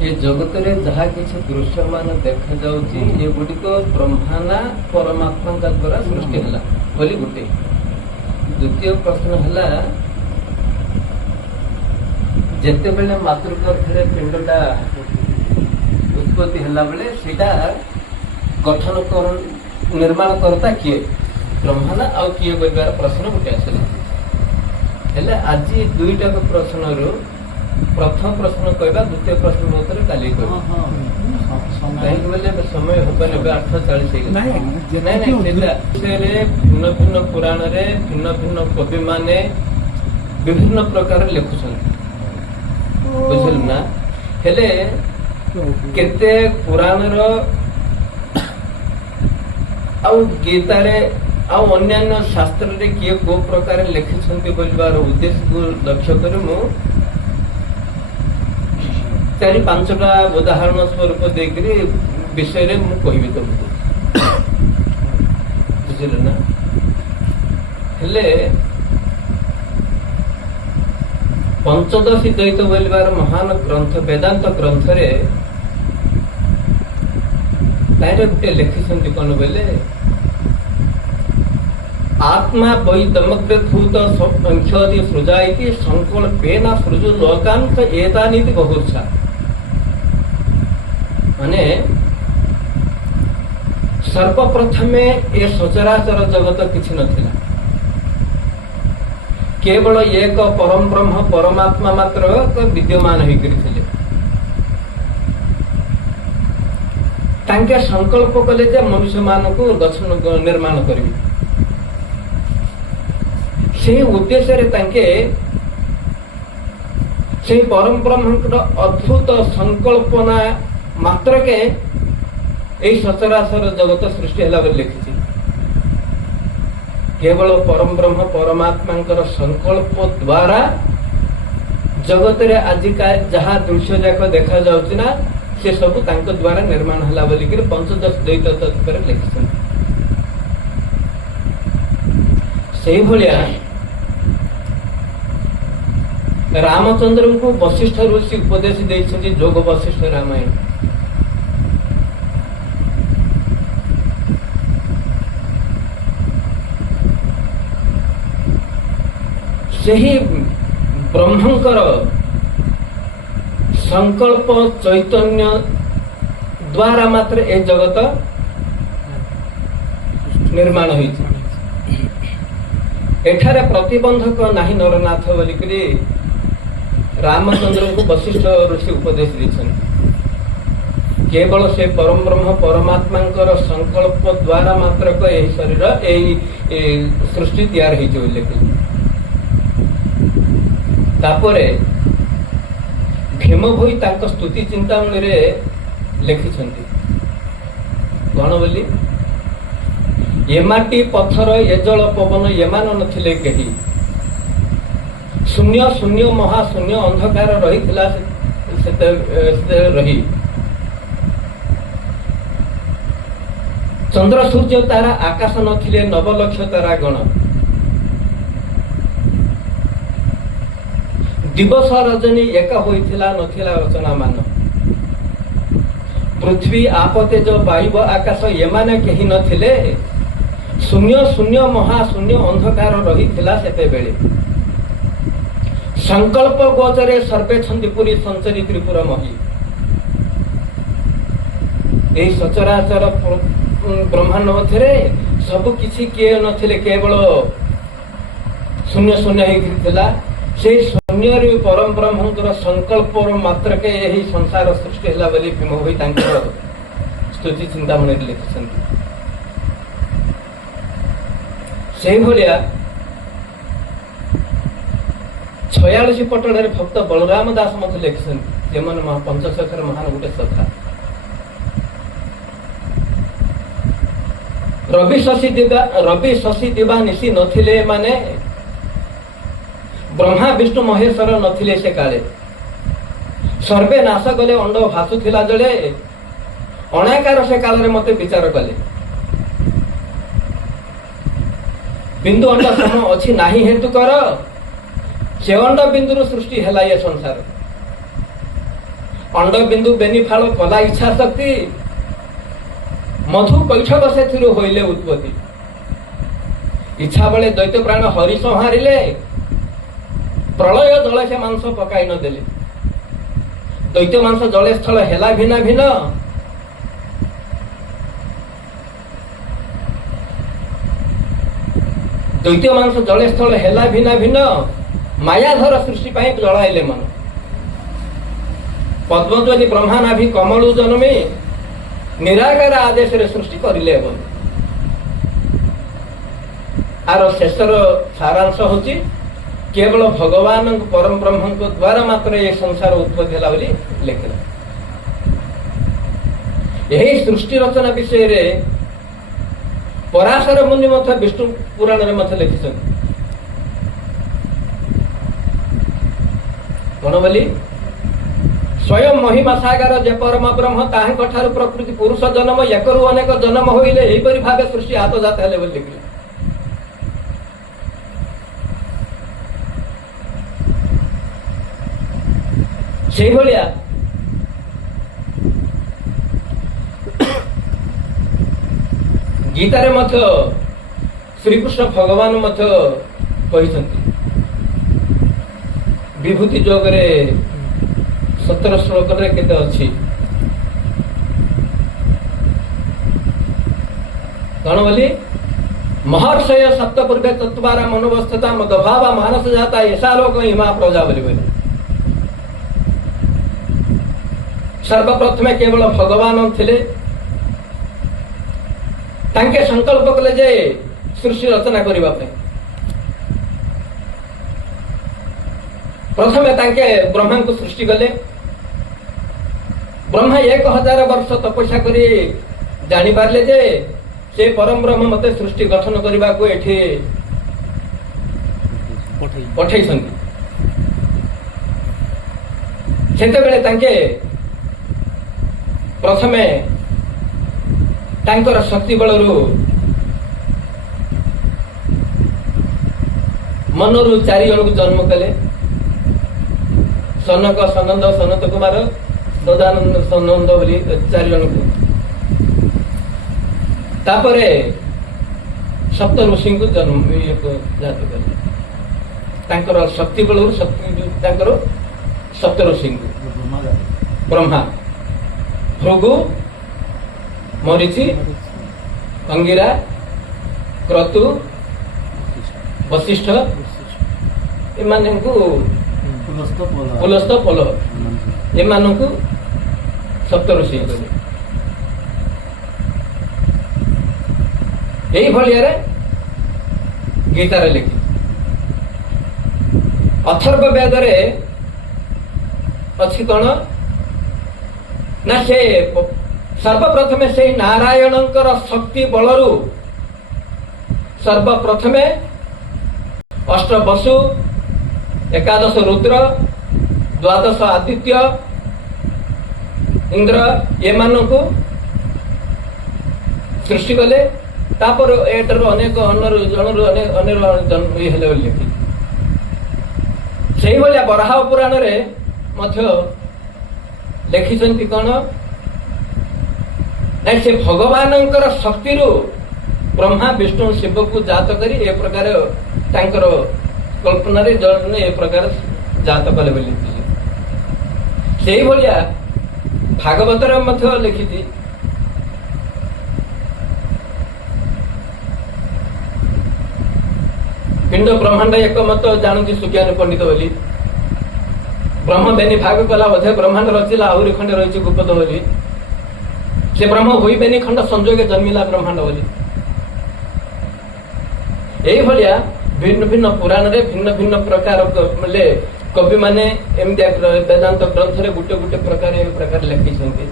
ये जगत रे जहा किसी दृश्यमान देखा जाउची ये गुडी को ब्रह्माना परमात्मा का द्वारा सृष्टि हला बोली गुटे। द्वितीय प्रश्न हला जेते बेले मातृगर्भरे पिंडटा उत्पत्ति हला बेले सेटा गठन कर निर्माण करता किए ब्रह्माना आ किए बोलबार प्रश्न गुटे आसला हेले आज दुईटा प्रश्न रो प्रथम प्रश्न कहबा द्वितीय प्रश्न उत्तर काली कहबा कहीं बोले समय होबन 8:40 नहीं भिन्न भिन्न पुराण रे भिन्न भिन्न कवि माने विभिन्न प्रकार लिखुछन बुझल ना हेले केते पुराण रो आ गीता रे आ अन्य शास्त्र रे किए को प्रकार लिखिछन्ति बोलबार उद्देश्य को लक्ष्य कर मु 4-5टा उदाहरण स्वरूप देकरी विषय रे मु कहबी तुमको बुझल ना हेले पंचदशी द्वैत बोलबार महान ग्रंथ वेदांत ग्रंथ रे तारे गुटे लिखिछन्ति कोन बोले आत्मा वै दमग्रभूत संख्यादि सृजाइति संकल्पेन सृजु लोकांत एतानिति बहुच्छा माने सर्वप्रथमे ए सचराचर जगत किछि नथिला केवल एक परम ब्रह्म परमात्मा मात्र विद्यमान होई करिथिले तांके संकल्प कले जे मनुष्य मानको गठन निर्माण करबी से उद्देश्य रे तांके से परम ब्रह्म अद्भुत संकल्पना मात्र के ए सचराचर जगत सृष्टि हला बोली लिखिछि केवल परम ब्रह्म परमात्मा संकल्प द्वारा जगत रे आजिका जहा दृश्य जाक देखा जाउछि ना से सब तांको द्वारा निर्माण हला बोली कि पंचदश द्वैत तत्व रे लिखिछन सेही भलिया रामचंद्र को वशिष्ठ ऋषि उपदेश देइछन्ति जोग वशिष्ठ रामायण सेही ब्रह्मंकर संकल्प चैतन्य द्वारा मात्र ए जगत निर्माण होइछि एठारे प्रतिबंधक नाही नरनाथ बोलिकरी रामचंद्र को वशिष्ठ ऋषि उपदेश देछन्ति केवल से परम ब्रह्म परमात्मा संकल्प द्वारा मात्र को एही शरीर एही सृष्टि तैयार होइछि बोलिकरी तापरे भीम भोई तांको स्तुति चिंतामणि रे लिखिछन्ति कोन बोली ये माटी पत्थर ये जल पवन एमान नथिले केही शून्य शून्य महाशून्य अंधकार रहिथिला से रही चंद्र सूर्य तारा आकाश नथिले नवलक्ष तारा गण दिवस रजनी एका होइथिला नथिला रचना मान पृथ्वी आपते जो वायु आकाश एमाने केही नथिले शून्य शून्य महाशून्य अंधकार रहिथिला सेते बेले संकल्प गोचरे सर्वे छंदीपुरी संचरी त्रिपुरा मही ए सचराचर ब्रह्मांड मध्य सब किसी किए नथिले केवल शून्य शून्य होइथिला से शून्य परम ब्रह्मंकर संकल्प मात्र के यही संसार सृष्टि हला बोली भीम होई तांकर स्तुति चिंतामणि लिखिछन्ति से भलिया 46 पटल भक्त बलराम दास मत लिखिछन्ति जेमन पंचशखर महान गुटे सखा रवि शशि दिवा निशी नथिले माने ब्रह्मा विष्णु महेश्वर नथिले से काले सर्वे नाश गले अंड भासुथिला जले अनाकार से काल मते विचार कले बिंदु अंड सम अछि नाही हेतु कर से अंड बिंदु सृष्टि हला ये संसार अंड बिंदु बेनिफाल कला इच्छा शक्ति मधु कैठक से होइले उत्पत्ति इच्छा बेले दैत्य प्राण हरि संहारिले प्रलय जल से मांस पकाई न देले दैत्य मांस जले स्थल हेला भिन्न भिन्न दैत्य मांस जले स्थल हेला भिन्न भिन्न मायाधर सृष्टि पाई जलाइले मन पद्मध्वनि ब्रह्मा नाभि कमलु जन्मे निराकार आदेश रे सृष्टि करिले एवं आर शेषर सारांश होची केवल भगवान परम ब्रह्म द्वारा मात्र ये संसार उत्पत्ति है बोली लिखला यही सृष्टि रचना विषय रे पराशर मुनि मत विष्णु पुराण रे मत लिखिछन कोन बोली स्वयं महिमा सागर जे परम ब्रह्म ताहां ठारू प्रकृति पुरुष जन्म एकरु अनेक जन्म होइले एही परि भाबे सृष्टि हाथ जात हेले बोली लिखले से भलिया गीता रे मत श्रीकृष्ण भगवान मत कहिसंती विभूति जोग रे 17 श्लोक रे केते अछि कौन बोली महर्षय सप्तपूर्वे तत्वारा मनोवस्थता मदभावा मानस जाता ऐसा लोक हिमा प्रजा बोली सर्वप्रथमे केवल भगवान थिले तांके संकल्प कले जे सृष्टि रचना करिबा पे प्रथमे तांके ब्रह्मा को सृष्टि कले ब्रह्मा 1000 वर्ष तपस्या करी जानी पारले जे से परम ब्रह्म मते सृष्टि गठन करिबा को एठी पठै संती सेते बेले तांके प्रथमे तांकर शक्ति बलरू मनरू 4 जन को जन्म कले सनक सनंद सनत कुमार सदानंद सनंद बोली 4 जन को तापरे सप्त ऋषि को जन्म जात कले तांकर शक्ति बलरू शक्ति तांकर सप्त ऋषि ब्रह्मा भृगु मरीचि अंगिरा क्रतु वशिष्ठ एमानकु पुलस्त पोल एमानकु सप्त ऋषि कले यही भलिया गीता रे लिखि अथर्व वेद रे अछि कोन ना से सर्वप्रथमे से नारायणंकर शक्ति बलरू सर्वप्रथमे अष्ट वसु 11 रुद्र 12 आदित्य इंद्र एमानकु सृष्टि कले तापर एटर अनेक अन्य जनर अनेक जन्म हेले लिखि सेही भलिया बराह पुराण रे मध्य लिखिसंती कोन से भगवान शक्ति ब्रह्मा विष्णु शिव को जात करी ए प्रकार तांकर कल्पना रे जन ए प्रकार जात कले बोली सेही भलिया भागवत रे मध्य लिखिति पिंड ब्रह्मांड एक मत जानती सुज्ञान पंडित बोली ब्रह्म बेनी भाग कला बोधे ब्रह्मांड रचिला आहुरी खंडे रही गुप्त बोली से ब्रह्म हुई बेनी खंड संजोगे जन्मिला ब्रह्मांड बोली यही भलिया भिन्न भिन्न पुराण रे भिन्न भिन्न प्रकार मतलब कवि माने एमती वेदांत ग्रंथ रे गुटे गुटे प्रकार लिखिछन्ती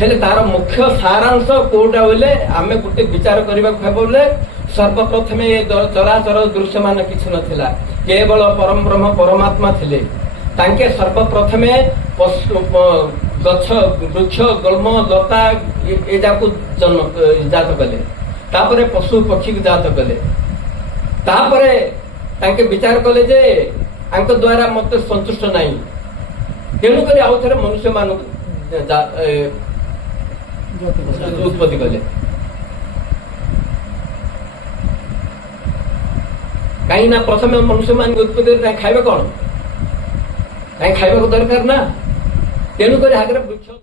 हेले तार मुख्य सारांश कोटा बोले आमे गुटे विचार करबा बोले सर्वप्रथमे चराचर दृश्यमान किछ नथिला केवल परम ब्रह्म परमात्मा थिले तांके सर्वप्रथमे गछ वृक्ष गल्म लता ए जाकु जन्म जात कले तापरे पशु पक्षी जात कले तापरे तांके विचार कले जे आंक द्वारा मते संतुष्ट नाही तेणुक आउ थे मनुष्य मान उत्पत्ति कले कहीं ना प्रथम मनुष्य मान उत्पत्ति खाइबा कौन कहीं खाइबा दरकार ना तेणुक आगे वृक्ष